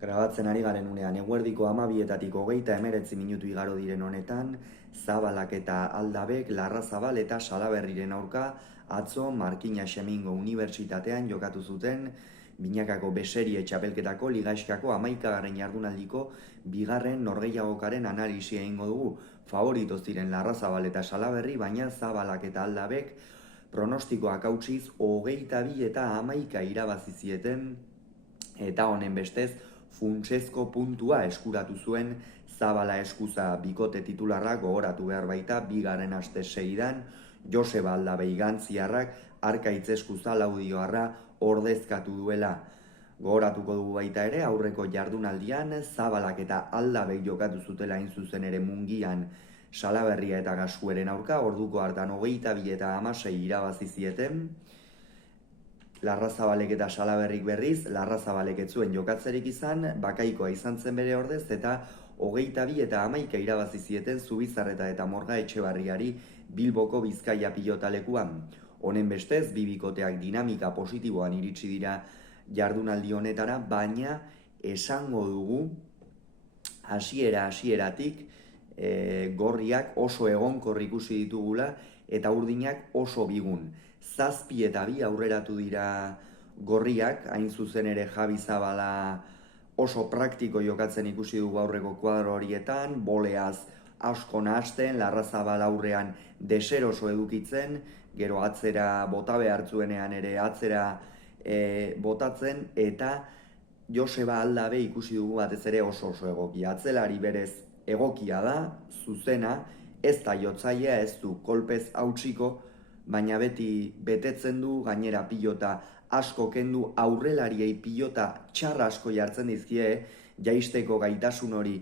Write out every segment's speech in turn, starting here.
Grabatzen ari garen unean, eguerdiko 12:00 29 minutu igaro diren honetan, Zabalak eta Aldabek Larrazabal eta Salaberriren aurka atzo Markina Xemingo Unibertsitatean jokatu zuten binakako beserie txapelketako ligaiskako 11. jardunaldiko bigarren norgehiagokaren analisia egingo dugu. Favorito ziren Larrazabal eta Salaberri, baina Zabalak eta Aldabek pronostikoak hautsiz 22 eta 11 irabazi zieten, eta honen bestez funtsezko puntua eskuratu zuen Zabala eskuza bikote titularra. Gogoratu behar baita, bigarren aste segidan Joseba Aldabe igantziarrak Arkaitz eskuza Laudioarra ordezkatu duela. Gogoratuko dugu baita ere, aurreko jardunaldian Zabalak eta Aldabek jokatu zutela hain zuzen ere Mungian Salaberria eta Gaskueren aurka. Orduko hartan 22 eta 16 irabazi zieten. Larrazabalek eta Salaberrik berriz, Larrazabalek ez zuen jokatzerik izan, bakaikoa izan zen bere ordez, eta 22 eta 11 irabazi zieten Zubizarreta eta Morga Etxebarriari Bilboko Bizkaia pilotalekuan. Honen bestez, bi bikoteak dinamika positiboan iritsi dira jardunaldi honetara, baina esango dugu hasieratik gorriak oso egonkor ikusi ditugula eta urdinak oso bigun. 7 eta 2 aurreratu dira gorriak, hain zuzen ere Javi Zabala oso praktiko jokatzen ikusi dugu aurreko kuadro horietan, boleaz asko nahasten, Larrazabal aurrean deseroso edukitzen, gero atzera bota behar zuenean ere atzera botatzen, eta Joseba Aldabe ikusi dugu batez ere oso egokia. Atzelari berez egokia da, zuzena, ez da jotzailea, ez du kolpez hautsiko, baina beti betetzen du, gainera pilota asko kendu, aurrelariei pilota txarra asko jartzen dizkie, jaisteko gaitasun hori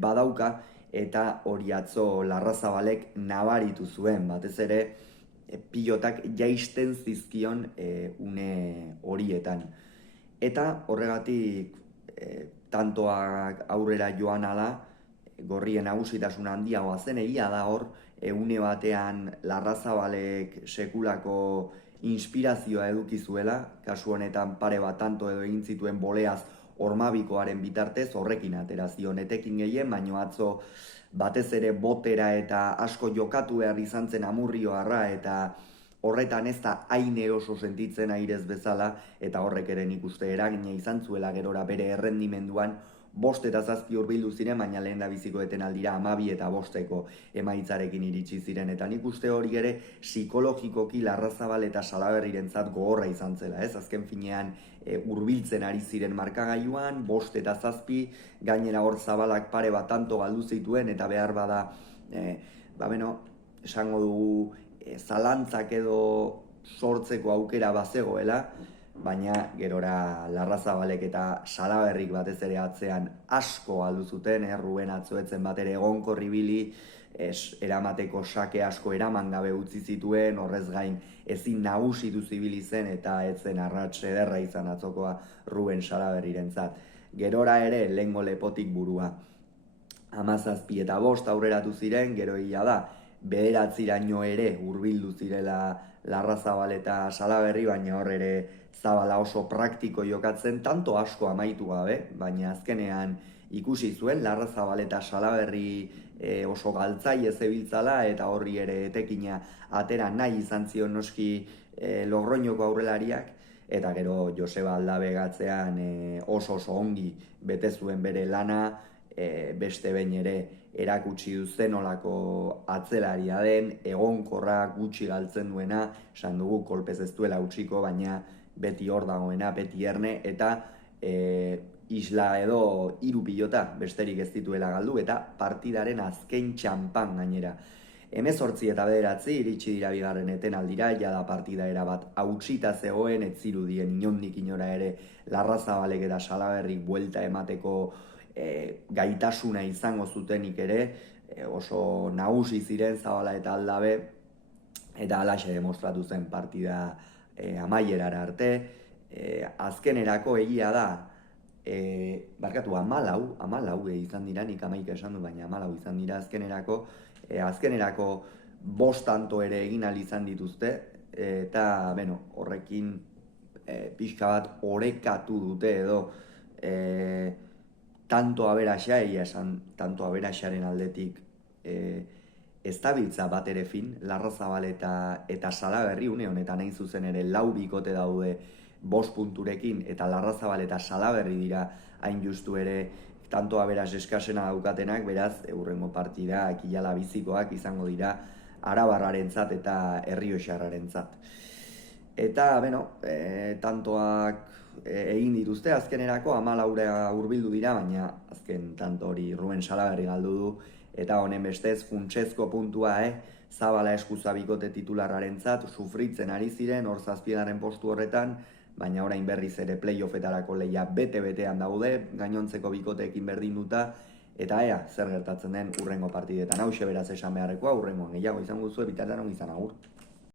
badauka, eta hori atzo Larrazabalek nabaritu zuen, batez ere pilotak jaisten zizkion une horietan. Eta horregatik tantoak aurrera joan ala, gorrien nagusitasun handiagoa zen, egia da hor, une batean Larrazabalek sekulako inspirazioa eduki zuela, kasu honetan pare bat tanto edo egin zituen boleaz Ormabikoaren bitartez, horrekin atera zion etekin gehien, baino atzo batez ere botera eta asko jokatu behar izan zen Amurrioarra, eta horretan ez da hain eroso sentitzen airez bezala, eta horrek ere nik uste eragina izan zuela gerora bere errendimenduan. 5 eta 7 hurbildu ziren, baina lehen da biziko etenaldira 12 eta 5 emaitzarekin iritsi ziren, eta nik uste hori ere psikologikoki Larrazabal eta Salaberrirentzat gogorra izan zela, ez? Azken finean hurbiltzen ari ziren markagailuan, 5 eta 7, gainera hor Zabalak pare bat tanto galdu zituen, eta behar bada, esango dugu, zalantzak edo sortzeko aukera bazegoela, baina gerora Larrazabalek eta Salaberrik batez ere atzean asko galdu zuten, Ruben atzoetzen bat ere egonkor ibili, eramateko sake asko eraman gabe utzi zituen, horrez gain ezin nagusitu zibili zen, eta etzen arrats ederra izan atzokoa Ruben Salaberrirentzat. Gerora ere lehengo lepotik burua 17 eta 5 aurreratu ziren, gero ia da 9 ere hurbildu zirela Larrazabal eta Salaberri, baina hor ere Zabala oso praktiko jokatzen, tanto asko amaitu gabe, baina azkenean ikusi zuen Larrazabal eta Salaberri oso galtzaile zebiltzala, eta horri ere etekina atera nahi izan zion noski Logroñoko aurrelariak, eta gero Joseba Aldabe gatzean oso ongi bete zuen bere lana, beste behin ere erakutsi du zenolako atzelaria den, egonkorra, gutxi galtzen duena, esan dugu kolpez ez duela utziko, baina beti hor dagoena, beti erne, eta isla edo 3 pilota besterik ez dituela galdu, eta partidaren azken txanpan gainera. 18 eta 9 iritsi dira bigarren etenaldira, jada partida erabat hautsita zegoen, ez zirudien inondik inora ere Larrazabalek eta Salaberrik buelta emateko gaitasuna izango zutenik ere, oso nagusi ziren Zabala eta Aldabe, eta halaxe demostratu zen partida amaierara arte. Azkenerako egia da, 14 izan dira, nik 11 esan du, baina 14 izan dira azkenerako 5 tanto ere egin ahal izan dituzte, eta horrekin pixka bat orekatu dute edo tanto aberaxa, egia esan, tanto aberaxaren aldetik ez dabiltza bat ere fin, Larrazabal eta Salaberri une honetan hain zuzen ere lau bikote daude 5 punturekin, eta Larrazabal eta Salaberri dira hain justu ere tanto aberas eskasena daukatenak, beraz, hurrengo partida Kilala bizikoak izango dira Arabarrarentzat eta Errioxarrarentzat. Eta, tantoak egin dituzte azkenerako, 14 hurbildu dira, baina azken tanto hori Ruben Salaberri galdu du, eta honen bestez funtsezko puntua, Zabala Eskuzabikote titularrarentzat sufritzen ari ziren, hor 7. postu horretan, baina orain berriz ere playoffetarako lehia bete-betean daude, gainontzeko bikoteekin berdinduta, eta zer gertatzen den hurrengo partidetan. Hauxe beraz esan beharrekoa, hurrengoan gehiago izango zuen, bitartean ongi izan agur.